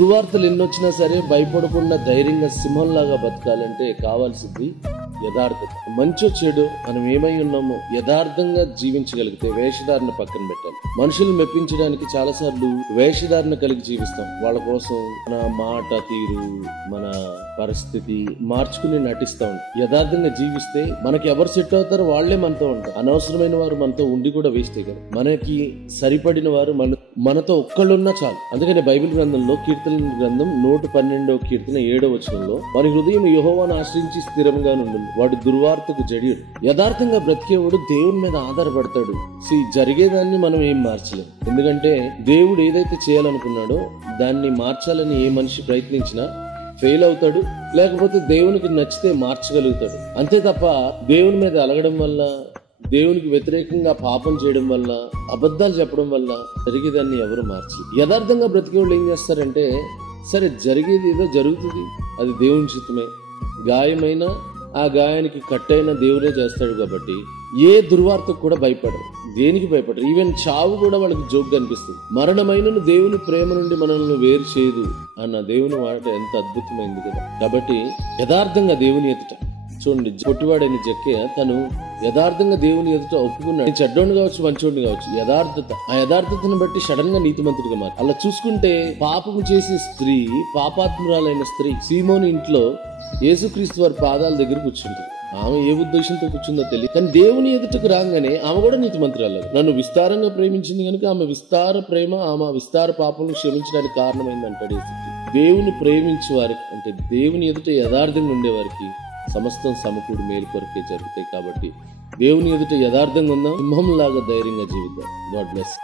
దుర్వార్తలు ఎన్నొచ్చినా సరే భయపడకుండా ధైర్యంగా సింహంలాగా బతకాలంటే కావాల్సింది యథార్థత. మంచో చెడు మనం ఏమై ఉన్నామో యథార్థంగా జీవించగలిగితే వేషధారణ పక్కన పెట్టాలి. మనుషులు మెప్పించడానికి చాలా సార్లు వేషధారణ కలిగి జీవిస్తాం. వాళ్ళ కోసం మన మాట తీరు, మన పరిస్థితి మార్చుకుని నటిస్తా ఉంటాం. యథార్థంగా జీవిస్తే మనకి ఎవరు సెట్ అవుతారో వాళ్లే మనతో ఉంటారు. అనవసరమైన వారు మనతో ఉండి కూడా వేస్టే కదా. మనకి సరిపడిన వారు మనతో ఒక్కళ్ళున్నా చాలు. అందుకని బైబిల్ గ్రంథంలో కీర్తన గ్రంథం 112వ కీర్తన 7వ వచనంలో మన హృదయం యెహోవాను ఆశ్రయించి స్థిరంగా నుండును, వాడు దుర్వార్తకు జడియుడు. యథార్థంగా బ్రతికేవాడు దేవుని మీద ఆధారపడతాడు. జరిగేదాన్ని మనం ఏం మార్చలేం. ఎందుకంటే దేవుడు ఏదైతే చేయాలనుకున్నాడో దాన్ని మార్చాలని ఏ మనిషి ప్రయత్నించినా ఫెయిల్ అవుతాడు, లేకపోతే దేవునికి నచ్చితే మార్చగలుగుతాడు. అంతే తప్ప దేవుని మీద అలగడం వల్ల, దేవునికి వ్యతిరేకంగా పాపం చేయడం వల్ల, అబద్ధాలు చెప్పడం వల్ల జరిగేదాన్ని ఎవరు మార్చి. యథార్థంగా బ్రతికే వాళ్ళు ఏం చేస్తారంటే, సరే జరిగేది ఏదో జరుగుతుంది, అది దేవుని చిత్తమే, గాయమైన ఆ గాయానికి కట్టైన దేవుడే చేస్తాడు కాబట్టి ఏ దుర్వార్తకు కూడా భయపడరు, దేనికి భయపడరు. ఈవెన్ చావు కూడా వాళ్ళకి జోక్గా అనిపిస్తుంది. మరణమైనను దేవుని ప్రేమ నుండి మనల్ని వేరు చేయదు అన్న దేవుని మాట ఎంత అద్భుతమైంది కదా. కాబట్టి యథార్థంగా దేవుని ఎదుట చూడండి, పొట్టివాడైన జక్కయ్య తను యథార్థంగా దేవుని ఎదుట ఒప్పుకున్నాడు. చెడ్డోడు కావచ్చు, మంచోడిని కావచ్చు, యథార్థత. ఆ యథార్థతను బట్టి సడన్ గా నీతిమంతుడిగా మారి. అలా చూసుకుంటే పాపము చేసే స్త్రీ, పాపాత్మురాలైన స్త్రీ సీమోని ఇంట్లో యేసుక్రీస్తు వారి పాదాల దగ్గర కూర్చుంటుంది. ఆమె ఏ ఉద్దేశంతో కూర్చుందో తెలియదు, కానీ దేవుని ఎదుటకు రాగానే ఆమె కూడా నీతిమంతురాలు. నన్ను విస్తారంగా ప్రేమించింది కనుక ఆమె విస్తార ప్రేమ, ఆమె విస్తార పాపలను క్షమించడానికి కారణమైంది అంటాడు యేసుక్రీస్తు. దేవుని ప్రేమించే వారికి, అంటే దేవుని ఎదుట యథార్థంగా ఉండేవారికి సమస్తం సమకూడి మేలు కొరకే జరుగుతాయి. కాబట్టి దేవుని ఎదుట యథార్థంగా ఉందాం, సింహంలాగా ధైర్యంగా జీవిద్దాం. God bless.